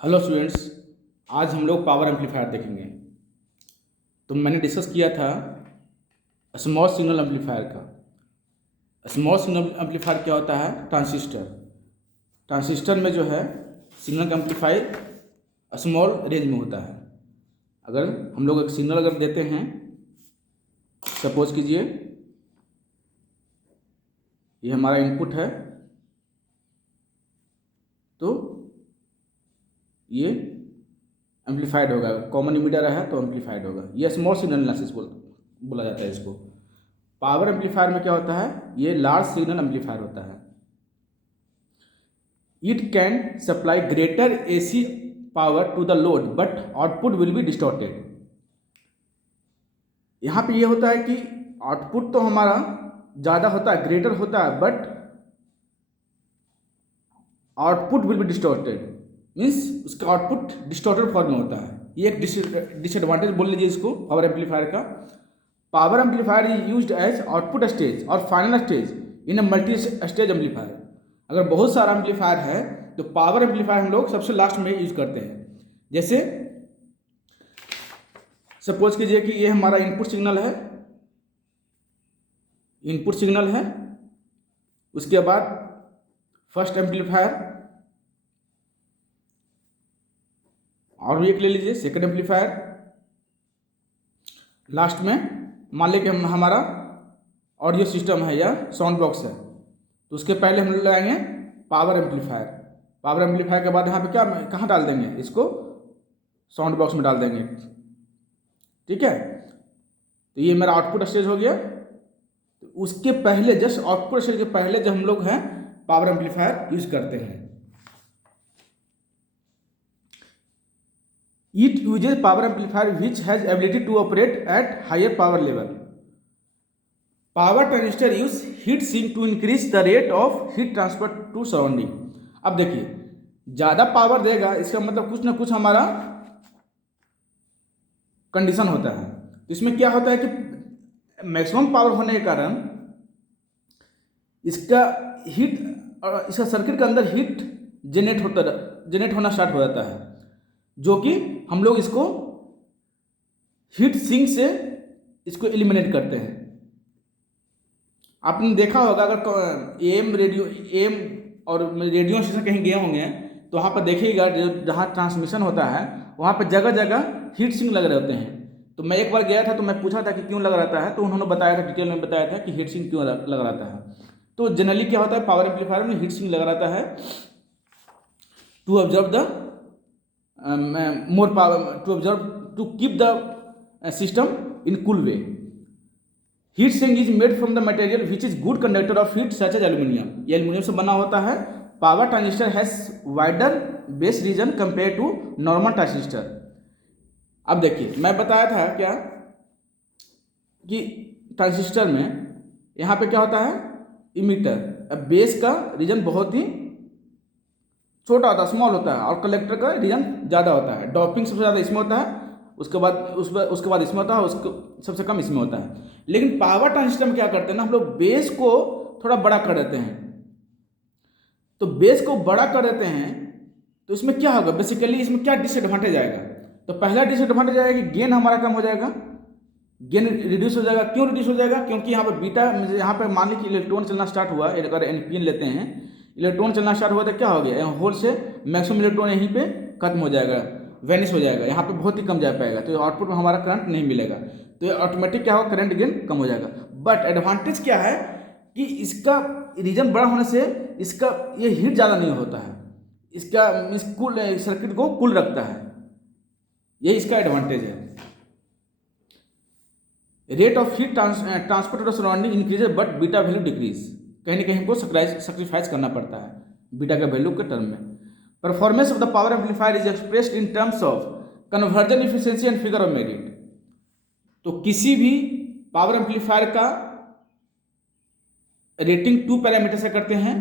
Hello students, आज हम लोग पावर एम्पलीफायर देखेंगे। तो मैंने डिस्कस किया था स्मॉल सिग्नल एम्पलीफायर का। स्मॉल सिग्नल एम्पलीफायर क्या होता है? ट्रांजिस्टर। ट्रांजिस्टर में जो है सिग्नल का एम्पलीफायर स्मॉल रेंज में होता है। अगर हम लोग एक सिग्नल अगर देते हैं, सपोज कीजिए ये हमारा इनपुट है, तो ये एम्पलीफाइड होगा। कॉमन इमीटर है तो एम्पलीफाइड होगा। ये स्मॉल सिग्नल एनालिसिस बोला जाता है इसको। पावर एम्पलीफायर में क्या होता है? ये लार्ज सिग्नल एम्पलीफायर होता है। It can supply greater AC power to the load but output will be distorted. यहाँ पे ये होता है कि आउटपुट तो हमारा ज़्यादा होता है, ग्रेटर होता है, but output will be distorted. Means उसका आउटपुट डिस्टॉर्टेड फॉर्म में होता है। ये एक डिसएडवांटेज बोल लीजिए इसको पावर एम्पलीफायर का। Power amplifier is used as output stage और final stage in a multi stage amplifier. अगर बहुत सारा एम्पलीफायर है तो पावर एम्पलीफायर हम लोग सबसे लास्ट में यूज करते हैं। जैसे सपोज कीजिए कि ये हमारा इनपुट सिग्नल है, उसके बाद फर्स्ट एम्पलीफायर, और भी एक ले लीजिए सेकंड एम्पलीफायर, लास्ट में मान लीजिए कि हमारा ऑडियो सिस्टम है या साउंड बॉक्स है, तो उसके पहले हम लोग लगाएंगे पावर एम्पलीफायर। पावर एम्पलीफायर के बाद यहाँ पे क्या कहाँ डाल देंगे? इसको साउंड बॉक्स में डाल देंगे। ठीक है, तो ये मेरा आउटपुट स्टेज हो गया। तो उसके पहले, जस्ट आउटपुट स्टेज के पहले जब हम लोग हैं पावर एम्पलीफायर यूज करते हैं। It uses power amplifier which has ability to operate at higher power level. Power transistor use heat sink to increase the rate of heat transfer to surrounding. अब देखिए, ज़्यादा पावर देगा इसका मतलब कुछ ना कुछ हमारा कंडीशन होता है। तो इसमें क्या होता है कि मैक्सिमम पावर होने के कारण इसका सर्किट के अंदर हीट जनरेट होना स्टार्ट हो जाता है, जो कि हम लोग इसको हीट सिंक से इसको एलिमिनेट करते हैं। आपने देखा होगा अगर एम और रेडियो स्टेशन कहीं गए होंगे तो वहाँ पर देखिएगा जहाँ ट्रांसमिशन होता है वहाँ पर जगह जगह हीट सिंक लगे रहते हैं। तो मैं एक बार गया था तो मैं पूछा था कि क्यों लगा रहता है, तो उन्होंने बताया था, डिटेल में बताया था कि हीट सिंक क्यों लगा रहता है। तो जनरली क्या होता है, पावर एम्पलीफायर में हीट सिंक लगा रहता है to observe the more power to keep the system in cool way. Heat sink is made from the material which is good conductor of heat such as aluminium. ये aluminium से बना होता है। Power transistor has wider base region compare to normal transistor. अब देखिए, मैं बताया था क्या कि ट्रांजिस्टर में यहाँ पे क्या होता है, इमीटर। बेस का रीजन बहुत ही छोटा होता है, स्मॉल होता है, और कलेक्टर का रीजन ज़्यादा होता है। डॉपिंग सबसे ज़्यादा इसमें होता है, उसके बाद इसमें होता है, उसको सबसे कम इसमें होता है। लेकिन पावर ट्रांजिस्टर में क्या करते हैं ना, हम लोग बेस को थोड़ा बड़ा कर देते हैं। तो बेस को बड़ा कर देते हैं तो इसमें क्या होगा, बेसिकली इसमें क्या डिसएडवांटेज आएगा? तो पहला डिसएडवांटेज आएगा कि गेन हमारा कम हो जाएगा, गेन रिड्यूस हो जाएगा। क्यों रिड्यूस हो जाएगा? क्योंकि यहाँ पर बीटा, यहाँ पर मान लीजिए इलेक्ट्रॉन चलना स्टार्ट हुआ, अगर एनपीएन लेते हैं, इलेक्ट्रॉन चलना स्टार्ट हुआ तो क्या हो गया, होल से मैक्सिमम इलेक्ट्रॉन यहीं पे खत्म हो जाएगा, वेनिश हो जाएगा, यहाँ पे बहुत ही कम जा पाएगा, तो आउटपुट में हमारा करंट नहीं मिलेगा। तो ये ऑटोमेटिक क्या होगा, करंट गेन कम हो जाएगा। बट एडवांटेज क्या है कि इसका रीजन बड़ा होने से इसका ये हीट ज़्यादा नहीं होता है, इसका इस कूल सर्किट को कूल रखता है, ये इसका एडवांटेज है। Rate of heat transfer to surrounding increases but beta value decrease. कहीं ना कहीं हमको सेक्रीफाइस करना पड़ता है बीटा का वैल्यू के टर्म में। Performance of the power amplifier is expressed in terms of conversion efficiency and figure of merit. तो किसी भी पावर एम्पलीफायर का रेटिंग 2 पैरामीटर से करते हैं।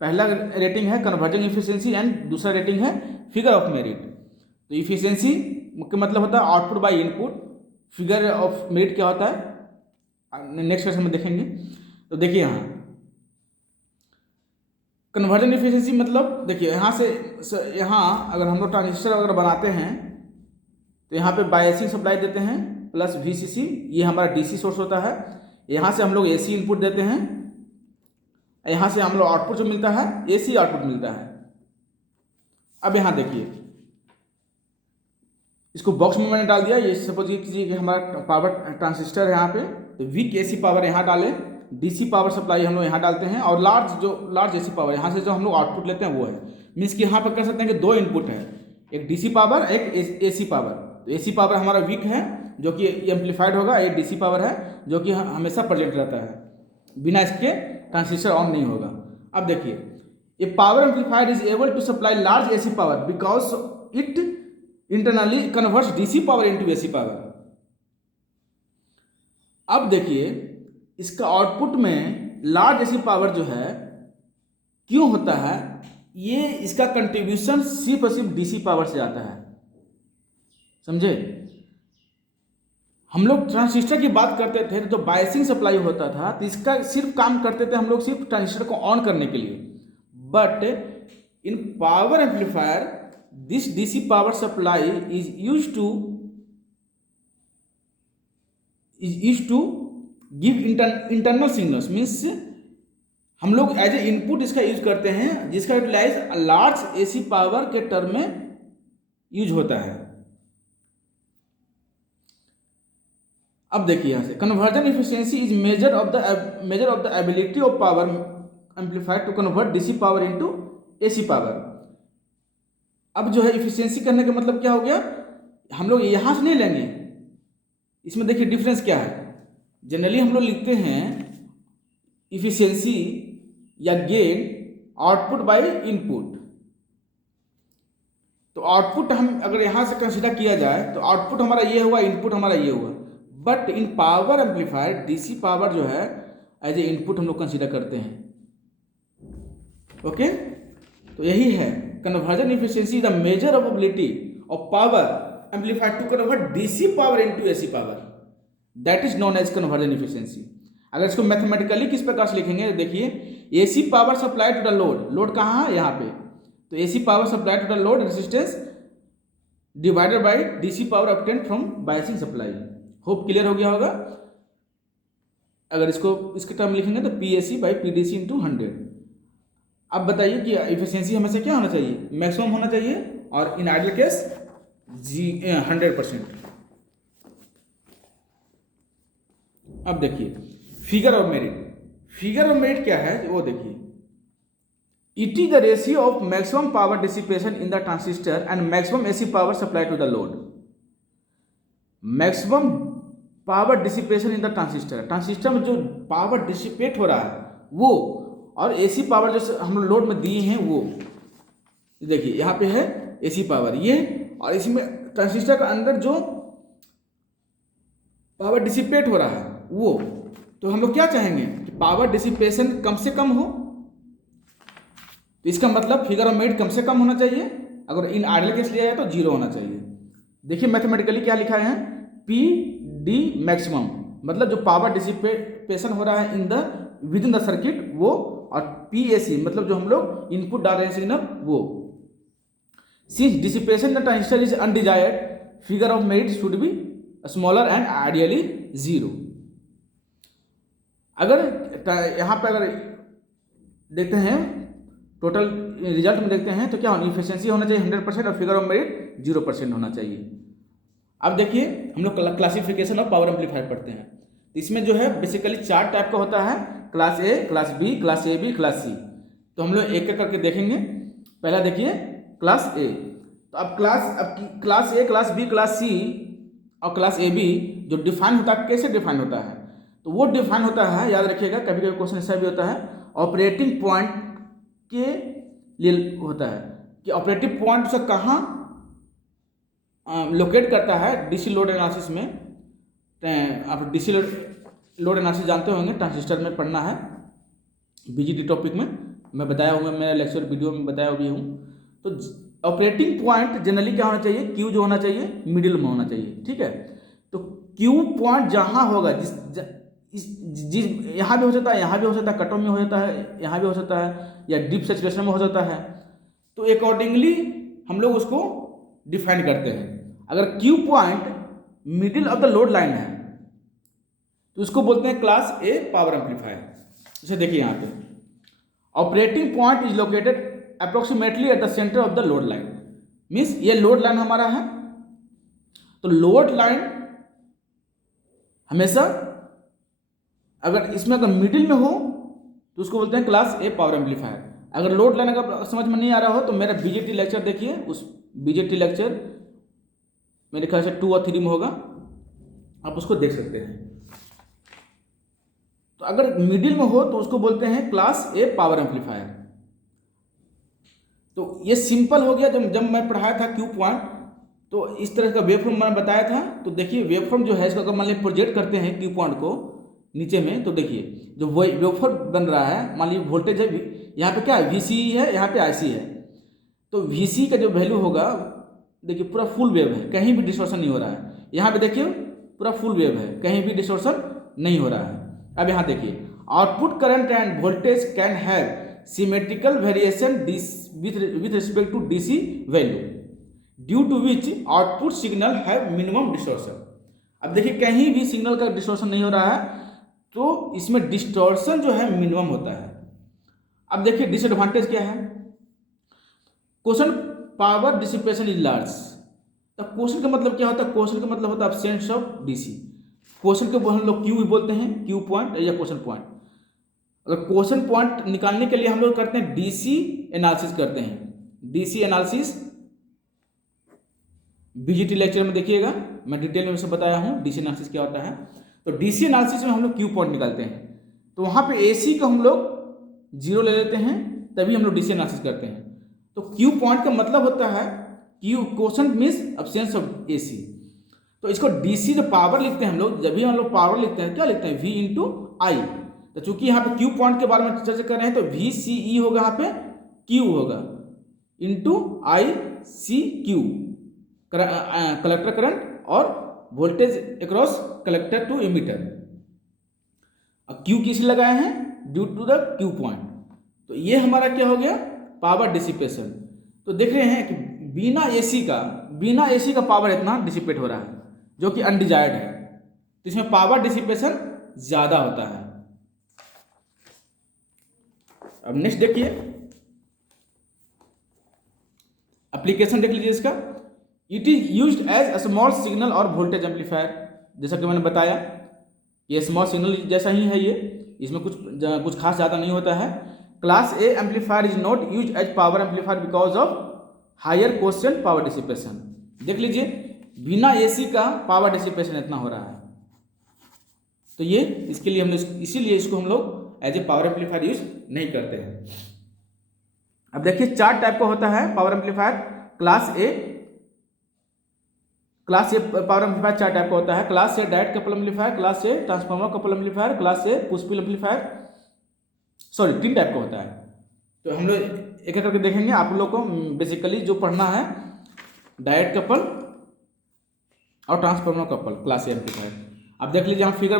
पहला रेटिंग है कन्वर्जन एफिशिएंसी एंड दूसरा रेटिंग है फिगर ऑफ मेरिट। तो इफिशिएंसी का मतलब होता है output by input, figure of merit क्या होता है नेक्स्ट क्वेश्चन में देखेंगे। तो देखिए यहाँ कन्वर्जन इफिशियंसी मतलब देखिए यहाँ से यहाँ अगर हम लोग ट्रांजिस्टर अगर बनाते हैं तो यहाँ पे बायसिंग सप्लाई देते हैं प्लस VCC, ये हमारा DC सोर्स होता है। यहाँ से हम लोग AC इनपुट देते हैं, यहाँ से हम लोग आउटपुट जो मिलता है AC आउटपुट मिलता है। अब यहाँ देखिए, इसको बॉक्स में मैंने डाल दिया। ये सपोज कीजिए कि हमारा पावर ट्रांजिस्टर है यहाँ पे, तो वीक AC पावर यहाँ डालें, DC पावर सप्लाई हम लोग यहाँ डालते हैं, और लार्ज AC पावर यहाँ से जो हम लोग आउटपुट लेते हैं वो है। मीन्स कि यहाँ पर कह सकते हैं कि दो इनपुट है, एक DC पावर एक AC पावर। तो AC पावर हमारा वीक है जो कि एम्पलीफाइड होगा, एक DC पावर है जो कि हमेशा प्रेजेंट रहता है, बिना इसके ट्रांजिस्टर ऑन नहीं होगा। अब देखिए, a power amplifier is able to supply large AC power because it internally converts DC power into AC power. अब देखिए, इसका आउटपुट में लार्ज AC पावर जो है क्यों होता है, ये इसका कंट्रीब्यूशन सिर्फ और सिर्फ DC पावर से आता है, समझे। हम लोग ट्रांजिस्टर की बात करते थे तो बायसिंग सप्लाई होता था, तो इसका सिर्फ काम करते थे हम लोग सिर्फ ट्रांजिस्टर को ऑन करने के लिए। But in power amplifier this DC power supply is used to give internal signals. Means हम लोग एज ए इनपुट इसका यूज करते हैं, जिसका यूटिलाइज लार्ज AC पावर के टर्म में यूज होता है। अब देखिए यहाँ से, conversion efficiency is measure of the ability of power amplifier to convert DC power into AC power. अब जो है इफिशियंसी करने का मतलब क्या हो गया, हम लोग यहाँ से नहीं लेंगे। इसमें देखिए डिफरेंस क्या है। जनरली हम लोग लिखते हैं इफिशियंसी या गेन आउटपुट बाय इनपुट। तो आउटपुट हम अगर यहाँ से कंसिडर किया जाए तो आउटपुट हमारा ये हुआ, इनपुट हमारा ये हुआ। But in power amplifier DC power जो है एज ए इनपुट हम लोग कंसिडर करते हैं। ओके, तो यही है conversion efficiency the measure of ability of power amplifier to convert DC power into AC power, that is known as conversion efficiency. अगर इसको मैथमेटिकली किस प्रकार से लिखेंगे, देखिए AC power supply to the load कहाँ है, यहाँ पे। तो AC power supply to the load resistance divided by DC power obtained from biasing supply. Hope clear हो गया होगा। अगर इसको इसके टर्म लिखेंगे तो PAC बाई PDC इंटू 100। अब बताइए कि इफिशियंसी हमेशा क्या होना चाहिए, मैक्सिमम होना चाहिए, और इन आइडियल केस 100%। अब देखिए फिगर ऑफ मेरिट क्या है वो देखिए, it is the ratio of maximum power dissipation in the transistor and maximum AC power supply to the load. Maximum power dissipation in the transistor में जो power dissipate हो रहा है वो, और AC पावर जो हम लोड में दिए हैं वो देखिए यहाँ पे है AC पावर ये, और इसमें ट्रांजिस्टर के अंदर जो पावर डिसिपेट हो रहा है वो। तो हम लोग क्या चाहेंगे कि पावर डिसिपेशन कम से कम हो, तो इसका मतलब फिगर ऑफ मेरिट कम से कम होना चाहिए। अगर इन आइडियल केस लिया जाए तो 0 होना चाहिए। देखिए मैथमेटिकली क्या लिखा है, PD मैक्सिमम मतलब जो पावर डिसिपेशन हो रहा है विद इन द सर्किट वो, और PAC मतलब जो हम लोग इनपुट डाल रहे हैं सिग्नल वो। Since dissipation the transistor is undesired figure of merit should be smaller and ideally 0। अगर यहाँ पे अगर देखते हैं टोटल रिजल्ट में देखते हैं तो क्या होना, इफिशियंसी होना चाहिए 100% और फिगर ऑफ मेरिट 0% होना चाहिए। अब देखिए हम लोग क्लासिफिकेशन ऑफ पावर एम्पलीफायर पढ़ते हैं, तो इसमें जो है बेसिकली 4 टाइप का होता है, class A, class B, class AB, class C। तो हम लोग एक एक करके देखेंगे। पहला देखिए क्लास A। तो अब class A, class B, class C और क्लास AB जो डिफाइन होता है, कैसे डिफाइन होता है, तो वो डिफाइन होता है, याद रखिएगा कभी कभी क्वेश्चन ऐसा भी होता है, ऑपरेटिंग पॉइंट के लिए होता है कि ऑपरेटिव पॉइंट से कहाँ लोकेट करता है। DC लोड एनालिसिस में आप DC लोड एनालिसिस जानते होंगे, ट्रांजिस्टर में पढ़ना है BGT टॉपिक में, मैं बताया हूँ, मेरा लेक्चर वीडियो में बताया भी हूँ। तो ऑपरेटिंग पॉइंट जनरली क्या होना चाहिए, Q जो होना चाहिए मिडिल में होना चाहिए, ठीक है। तो Q पॉइंट जहाँ होगा इस जिस यहाँ भी हो सकता है, यहाँ भी हो सकता है, कट ऑफ में हो जाता है, यहाँ भी हो सकता है, या डीप सैचुरेशन में हो जाता है। तो अकॉर्डिंगली हम लोग उसको डिफाइन करते हैं। अगर Q point middle of the load line है तो उसको बोलते हैं क्लास ए पावर एम्पलीफायर। इसे देखिए यहाँ पे, operating point is located approximately at the centre of the load line. Means ये लोड लाइन हमारा है, तो लोड लाइन हमेशा अगर इसमें अगर मिडिल में हो तो उसको बोलते हैं क्लास ए पावर एम्पलीफायर। अगर लोड लाइन अगर समझ में नहीं आ रहा हो तो मेरा बीजेटी लेक्चर देखिए, उस बीजेटी लेक्चर मेरे ख्याल से 2 और 3 में होगा, आप उसको देख सकते हैं। तो अगर मिडिल में हो तो उसको बोलते हैं क्लास ए पावर एम्पलीफायर। तो ये सिंपल हो गया। जब मैं पढ़ाया था क्यू पॉइंट, तो इस तरह का वेवफॉर्म मैंने बताया था। तो देखिए वेवफॉर्म जो है इसको अगर मान लीजिए प्रोजेक्ट करते हैं क्यू पॉइंट को नीचे में, तो देखिए जो वेवफॉर्म बन रहा है, मान लीजिए वोल्टेज है, यहाँ पे क्या है VC है, यहाँ पे IC है। तो VC का जो वैल्यू होगा, देखिए पूरा फुल वेव है, कहीं भी डिस्टॉर्शन नहीं हो रहा है। यहाँ पे देखिए पूरा फुल वेव है, कहीं भी डिस्टॉर्शन नहीं हो रहा है। अब यहाँ देखिए output current end voltage can have symmetrical variation with respect to DC value due to which output signal have minimum distortion। अब देखिए कहीं भी सिग्नल का डिस्टॉर्शन नहीं हो रहा है, तो इसमें डिस्टॉर्शन जो है मिनिमम होता है। अब देखिए डिसएडवांटेज क्या है, question power dissipation is large. तो क्वेश्चन का मतलब क्या होता है, क्वेश्चन का मतलब होता है एब्सेंस ऑफ DC। क्वेश्चन को हम लोग क्यू भी बोलते हैं, क्यू पॉइंट या क्वेश्चन पॉइंट। अगर क्वेश्चन पॉइंट निकालने के लिए हम लोग करते हैं DC एनालिसिस करते हैं। DC एनालिसिस BGT लेक्चर में देखिएगा, मैं डिटेल में सब बताया हूँ DC एनालिसिस क्या होता है। तो DC एनालिसिस में हम लोग क्यू पॉइंट निकालते हैं, तो वहाँ पे AC को हम लोग 0 ले लेते हैं, तभी हम लोग DC एनालिसिस करते हैं। तो क्यू पॉइंट का मतलब होता है Q question means absence of AC। तो इसको DC जो पावर लिखते हैं हम लोग, जब भी हम लोग पावर लिखते हैं क्या लिखते हैं, V इंटू I। तो चूंकि यहाँ पे क्यू पॉइंट के बारे में चर्चा कर रहे हैं, तो VCE होगा, यहाँ पे Q होगा इंटू ICQ, कलेक्टर करंट और voltage across collector to emitter. अब Q किस लगाए हैं, due to the Q point. तो ये हमारा क्या हो गया, पावर डिसिपेशन। तो देख रहे हैं कि बिना AC का पावर इतना डिसिपेट हो रहा है, जो कि अनडिजायर्ड है। तो इसमें पावर डिसिपेशन ज्यादा होता है। अब नेक्स्ट देखिए, एप्लीकेशन देख लीजिए इसका। It is used as a small signal और वोल्टेज एम्पलीफायर। जैसा कि मैंने बताया, ये स्मॉल सिग्नल जैसा ही है, ये इसमें कुछ खास ज़्यादा नहीं होता है। Class A amplifier is not use as power amplifier because of higher question power dissipation. देख लीजिए बिना AC का पावर डिसिपेशन इतना हो रहा है, तो ये इसके लिए इसीलिए इसको हम लोग as a power amplifier use नहीं करते हैं। अब देखिए 4 टाइप का होता है power amplifier. Class A power amplifier 4 type का होता है। Class A direct couple amplifier, class A transformer couple amplifier, class A push pull amplifier. 3 type का होता है। तो हम लोग एक एक करके देखेंगे। आप लोग को बेसिकली जो पढ़ना है डायरेक्ट कपल और transformer couple class A amplifier. अब देख लीजिए, हम फिगर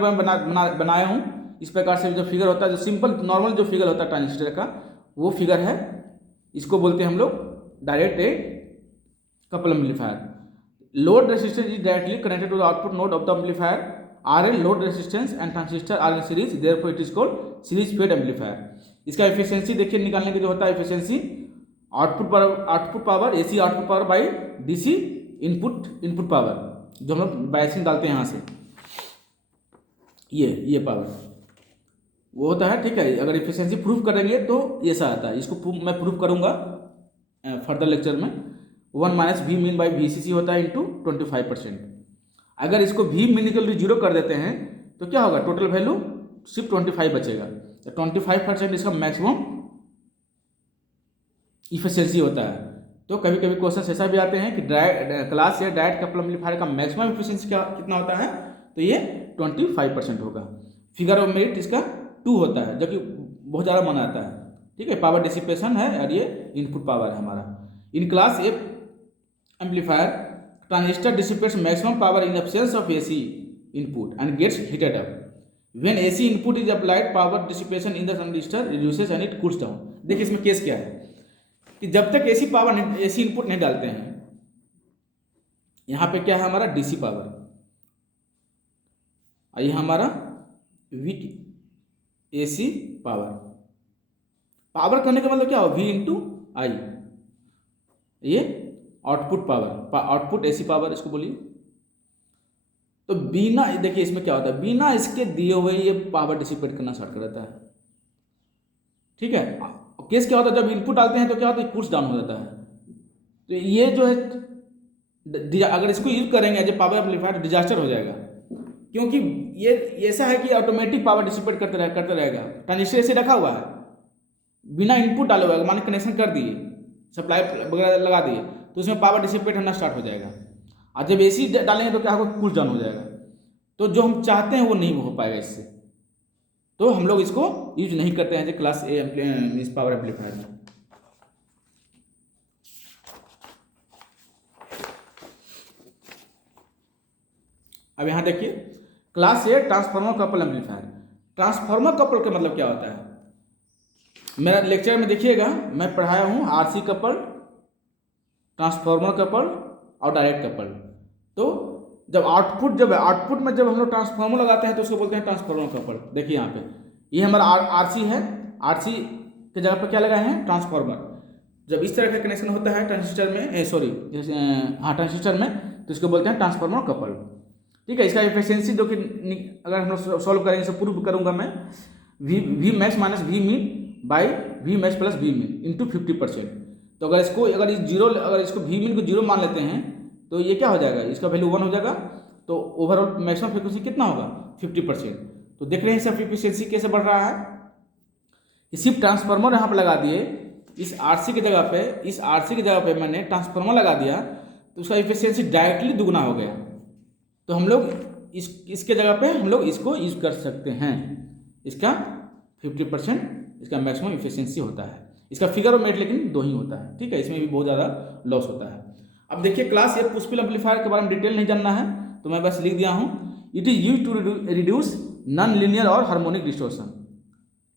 बनाया हूँ। इस प्रकार से जो फिगर होता है, जो सिंपल नॉर्मल जो फिगर होता है ट्रांजिस्टर का, वो फिगर है। इसको बोलते हैं हम लोग direct A couple amplifier. Load resistance is directly connected to the output node of the amplifier. RL load resistance and transistor are in series, therefore it is called series fed amplifier. इसका efficiency देखिए निकालने के जो होता है efficiency, output power AC output power by DC input power, जो हम लोग बायसिंग डालते हैं यहाँ से, ये पावर वो होता है। ठीक है, अगर एफिशिएंसी प्रूफ करेंगे तो ये सा आता है। इसको मैं प्रूफ करूँगा फर्दर लेक्चर में। 1 - V मीन बाई VCC होता है इंटू 25%। अगर इसको V मीन इक्वल टू 0 कर देते हैं तो क्या होगा, टोटल वैल्यू सिर्फ 25 बचेगा। तो 25% इसका मैक्सिमम इफिशिएंसी होता है। तो कभी कभी क्वेश्चन ऐसा भी आते हैं कि क्लास या डायरेक्ट कपल एम्पलीफायर का मैक्सिमम इफिशिएंसी कितना होता है, तो ये 25% होगा। फिगर ऑफ मेरिट इसका 2 होता है, जो कि बहुत ज़्यादा माना जाता है। ठीक है, पावर डिसिपेशन है और ये इनपुट पावर है हमारा। In class A amplifier, transistor dissipates maximum power in absence of AC input and gets heated up. When AC input is applied power dissipation in the transistor reduces and it cools down. देखिए इसमें case क्या है कि जब तक AC input नहीं डालते हैं, यहाँ पे क्या है हमारा डीसी पावर, और ये हमारा वीक एसी पावर। पावर करने का मतलब क्या हो, वी इंटू आई, ये output power, output AC power इसको बोलिए। तो बिना, देखिए इसमें क्या होता है, बिना इसके दिए हुए ये पावर डिसिपेट करना स्टार्ट कर देता है। ठीक है, केस क्या होता है, जब इनपुट डालते हैं तो क्या होता है, कूल्स डाउन हो जाता है। तो ये जो है अगर इसको यूज करेंगे एज ए पावर एम्पलीफायर तो डिजास्टर हो जाएगा, क्योंकि ये ऐसा है कि ऑटोमेटिक पावर डिसिपेट करते रहेगा। ट्रांजिस्टर ऐसे रखा हुआ है, बिना इनपुट डाले हुआ है, मान कनेक्शन कर दिए, सप्लाई वगैरह लगा दिए, तो उसमें पावर डिसिपेट होना स्टार्ट हो जाएगा। और जब एसी डालेंगे तो क्या होगा, कूल डाउन हो जाएगा। तो जो हम चाहते हैं वो नहीं हो पाएगा इससे, तो हम लोग इसको यूज नहीं करते हैं क्लास ए इस पावर एम्पलीफायर में। अब यहाँ देखिए class A transformer couple amplifier. Transformer couple का मतलब क्या होता है, मेरा लेक्चर में देखिएगा मैं पढ़ाया हूँ आरसी कपल, ट्रांसफार्मर कपल और डायरेक्ट कपल। तो जब आउटपुट में जब हम लोग ट्रांसफार्मर लगाते हैं तो उसको बोलते हैं ट्रांसफार्मर कपल। देखिए यहाँ पे ये हमारा आरसी है, आरसी के जगह पर क्या लगाए हैं, ट्रांसफार्मर। जब इस तरह का कनेक्शन होता है ट्रांजिस्टर में, ट्रांजिस्टर में, तो इसको बोलते हैं ट्रांसफार्मर कपल। ठीक है, इसका एफिशिएंसी जो कि अगर हम लोग सॉल्व करेंगे, इसे प्रूव करूंगा मैं, V max minus V min by V max plus V min into 50%। तो अगर इसको वी मिन को 0 मान लेते हैं तो ये क्या हो जाएगा, इसका वैल्यू 1 हो जाएगा। तो ओवरऑल मैक्सिमम फ्रिक्वेंसी कितना होगा, 50%। तो देख रहे हैं इसका एफिशिएंसी कैसे बढ़ रहा है। सिर्फ ट्रांसफार्मर यहाँ पर लगा दिए, इस आरसी की जगह पे मैंने ट्रांसफार्मर लगा दिया, तो उसका एफिशिएंसी डायरेक्टली दुगना हो गया। तो हम लोग इसके जगह पे हम लोग इसको यूज कर सकते हैं। इसका 50% इसका मैक्सिमम एफिशिएंसी होता है। इसका फिगर और मेरिट लेकिन 2 ही होता है। ठीक है, इसमें भी बहुत ज़्यादा लॉस होता है। अब देखिए class A push pull amplifier के बारे में डिटेल नहीं जानना है तो मैं बस लिख दिया हूँ, it is use to reduce non linear और हार्मोनिक डिस्टोर्शन।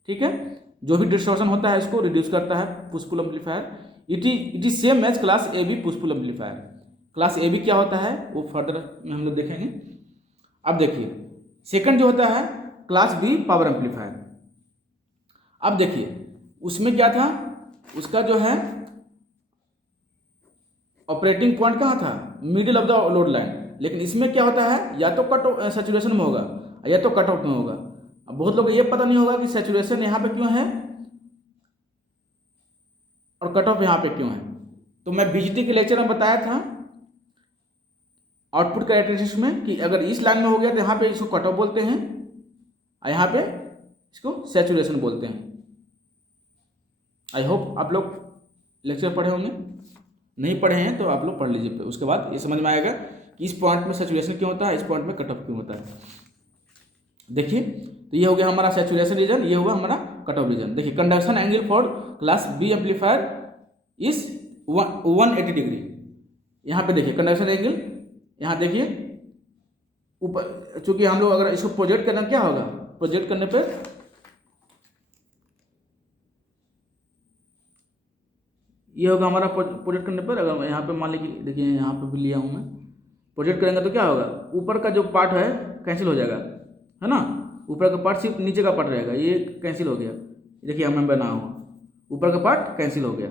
ठीक है, जो भी डिस्टोर्शन होता है इसको रिड्यूस करता है push pull amplifier. It is same as class A B push pull amplifier. Class A B क्या होता है वो फर्दर में हम लोग देखेंगे। अब देखिए सेकंड जो होता है क्लास बी पावर एम्पलीफायर। अब देखिए उसमें क्या था, उसका जो है ऑपरेटिंग पॉइंट कहाँ था, middle of the load line. लेकिन इसमें क्या होता है, या तो कट सैचुरेशन में होगा या तो कट ऑफ में होगा। अब बहुत लोग ये पता नहीं होगा कि सैचुरेशन यहाँ पे क्यों है और कट ऑफ यहाँ पे क्यों है। तो मैं बीजीटी के लेक्चर में बताया था आउटपुट कैरेक्टरिस्टिक्स में कि अगर इस लाइन में हो गया तो यहाँ पे इसको कट ऑफ बोलते हैं और यहाँ पे इसको सैचुरेशन बोलते हैं। आई होप आप लोग लेक्चर पढ़े होंगे, नहीं पढ़े हैं तो आप लोग पढ़ लीजिए, उसके बाद ये समझ में आएगा कि इस पॉइंट में सैचुरेशन क्यों होता है, इस पॉइंट में कट ऑफ क्यों होता है। देखिए तो ये हो गया हमारा सैचुरेशन रीजन, ये हुआ हमारा कट ऑफ रीजन। देखिए conduction angle for class B amplifier is 180 degree. यहाँ पे देखिए कंडक्शन एंगल, यहाँ देखिए ऊपर, चूंकि हम लोग अगर इसको प्रोजेक्ट करना क्या होगा, प्रोजेक्ट करने पे ये होगा हमारा प्रोजेक्ट करने पर, अगर यहाँ पे मान लीजिए, देखिए यहाँ पे भी लिया हूँ मैं, प्रोजेक्ट करेंगे तो क्या होगा, ऊपर का जो पार्ट है कैंसिल हो जाएगा, है ना, ऊपर का पार्ट सिर्फ नीचे का पार्ट रहेगा, ये कैंसिल हो गया। देखिए हमें बना हुआ ऊपर का पार्ट कैंसिल हो गया।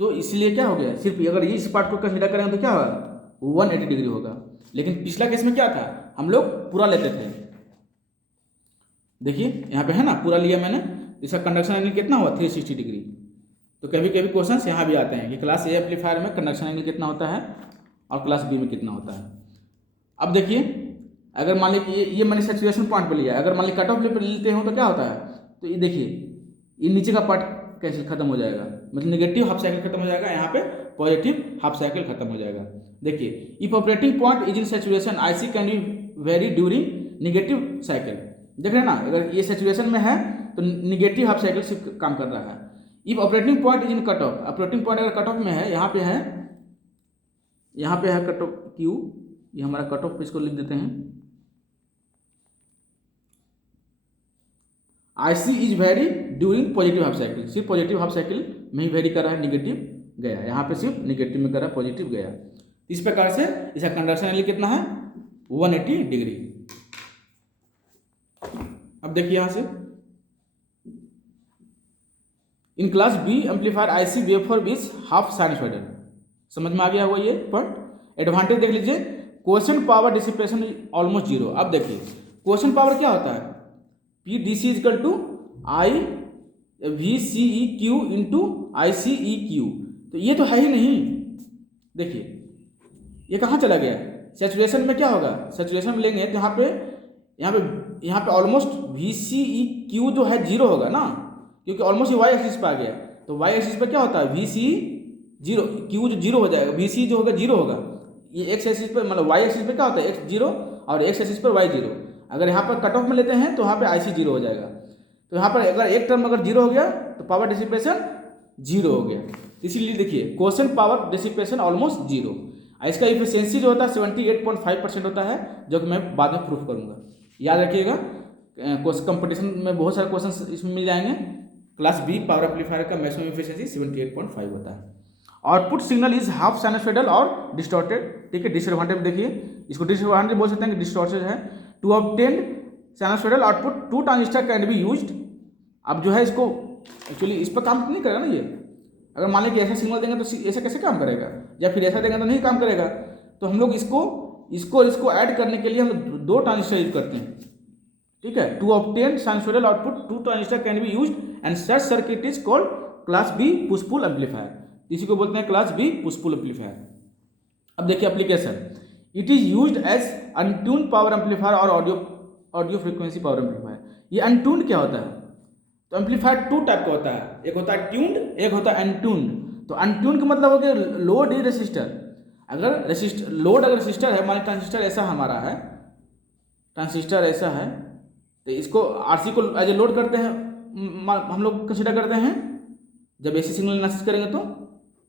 तो इसलिए क्या हो गया, सिर्फ अगर इस पार्ट को कंसिडर करेंगे तो क्या होगा 180 डिग्री होगा। लेकिन पिछला केस में क्या था, हम लोग पूरा लेते थे। देखिए यहाँ पे है ना पूरा लिया मैंने, इसका कंडक्शन एंगल कितना हुआ 360 डिग्री। तो कभी कभी क्वेश्चंस यहाँ भी आते हैं कि क्लास ए एम्पलीफायर में कंडक्शन एंगल कितना होता है और क्लास बी में कितना होता है। अब देखिए अगर मान लीजिए ये मैंने सैचुरेशन पॉइंट पर लिया, अगर मान लीजिए कट ऑफ पर लेते हो तो क्या होता है, तो ये देखिए ये नीचे का पार्ट कैंसिल खत्म हो जाएगा, मतलब नेगेटिव हाफ साइकिल खत्म हो जाएगा, यहाँ पे पॉजिटिव हाफ साइकिल खत्म हो जाएगा। देखिए if operating point is in saturation IC can be very during negative cycle. देख रहे हैं ना, अगर ये सैचुरेशन में है तो नेगेटिव हाफ साइकिल से काम कर रहा है। If operating point is in cut off, operating point अगर कट ऑफ में है, यहाँ पे है कट ऑफ क्यू, ये हमारा कट ऑफ, इसको लिख देते हैं IC is very during positive half cycle, सिर्फ पॉजिटिव हाफ साइकिल में ही वेरी कर रहा है, निगेटिव गया, यहाँ पे सिर्फ निगेटिव में कर रहा है, पॉजिटिव गया। इस प्रकार से इसका कंडक्शन एंगल कितना है 180 डिग्री। अब देखिए यहाँ से in class B amplifier IC waveform is half sinusoidal, समझ में आ गया हुआ ये पॉइंट। एडवांटेज देख लीजिए, question power dissipation almost zero. अब देखिए क्वेश्चन पावर क्या होता है, PDC is equal to I VCEQ into ICEQ, तो ये तो है ही नहीं। देखिए ये कहाँ चला गया, सैचुरेशन में क्या होगा, सैचुरेशन में लेंगे तो यहाँ पे ऑलमोस्ट VCEQ जो है जीरो होगा ना, क्योंकि ऑलमोस्ट ये वाई एक्सिस पे आ गया। तो वाई एक्सिस पे क्या होता है VCE जीरो, Q जो जीरो हो जाएगा, VCE जो होगा जीरो होगा। ये एक्स एक्सिस पे मतलब वाई एक्सिस पे क्या होता है x जीरो और एक्स एक्सिस पर y जीरो। अगर यहाँ पर कट ऑफ में लेते हैं तो यहाँ पे IC जीरो हो जाएगा। तो यहाँ पर अगर एक टर्म अगर जीरो हो गया तो पावर डिसिपेशन जीरो हो गया। इसीलिए देखिए question power dissipation almost zero. इसका इफिशियंसी जो होता है 78.5% होता है, जो कि मैं बाद में प्रूफ करूँगा। याद रखिएगा, कंपटीशन में बहुत सारे क्वेश्चन इसमें मिल जाएंगे। क्लास बी पावर एम्पलीफायर का मैक्सिमम इफिशियंसी 78.5 होता है। Output signal is half sinusoidal और डिस्टॉर्टेड, ठीक है। डिसएडवांटेज देखिए, इसको डिसएडवांटेज बोल सकते हैं कि डिस्टॉर्टेड है। To obtain sinusoidal output 2 transistor can be used. अब जो है इसको एक्चुअली इस पर काम नहीं करेगा ना ये। अगर मान लें कि ऐसा सिग्नल देंगे तो ऐसा कैसे काम करेगा, या फिर ऐसा देंगे तो नहीं काम करेगा। तो हम लोग इसको ऐड करने के लिए हम लोग 2 ट्रांजिस्टर यूज करते हैं, ठीक है। To obtain sinusoidal output 2 transistor can be used and such circuit is called class B push pull amplifier. इसी को बोलते हैं class B push pull amplifier. अब देखिए application, it is used as untuned power amplifier और audio frequency power amplifier. ये untuned क्या होता है, तो एम्पलीफायर 2 टाइप का होता है, एक होता है ट्यून्ड, एक होता है अनट्यून्ड। तो अनट्यून्ड का मतलब हो गया लोड ही रेसिस्टर। अगर रेसिस्टर है, मान ट्रांजिस्टर ऐसा हमारा है, ट्रांजिस्टर ऐसा है, तो इसको RC को एज ए लोड करते हैं, हम लोग कंसिडर करते हैं जब ऐसे सिग्नल एनालिसिस करेंगे तो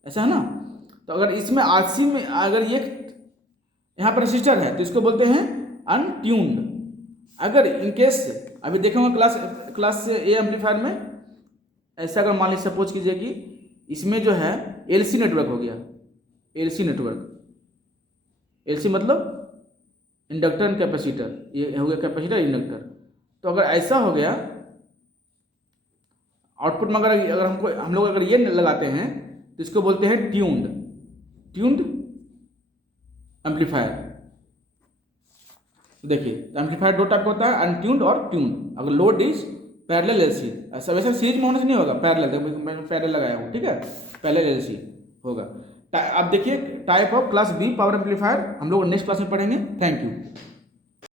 ऐसा है ना। तो अगर इसमें RC में अगर ये यहाँ पर रेसिस्टर है तो इसको बोलते हैं अनट्यून्ड। अगर इनकेस अभी देखेंगे क्लास ए एम्पलीफायर में ऐसा अगर मान लीजिए सपोज कीजिए कि इसमें जो है LC नेटवर्क हो गया, LC नेटवर्क, LC मतलब इंडक्टर एंड कैपेसिटर, ये हो गया कैपेसिटर इंडक्टर। तो अगर ऐसा हो गया आउटपुट में अगर हम लोग अगर ये लगाते हैं तो इसको बोलते हैं ट्यून्ड एम्पलीफायर। देखिए एम्पलीफायर 2 टाइप का होता है, अनट्यून्ड और ट्यून्ड। अगर लोड इज पैरेलल LC, ऐसा वैसे सीरीज में होने से नहीं होगा, पैरेलल, मैंने पैरेलल लगाया हूँ, ठीक है, पैरेलल LC होगा। अब देखिए type of class B power amplifier हम लोग नेक्स्ट क्लास में पढ़ेंगे। Thank you.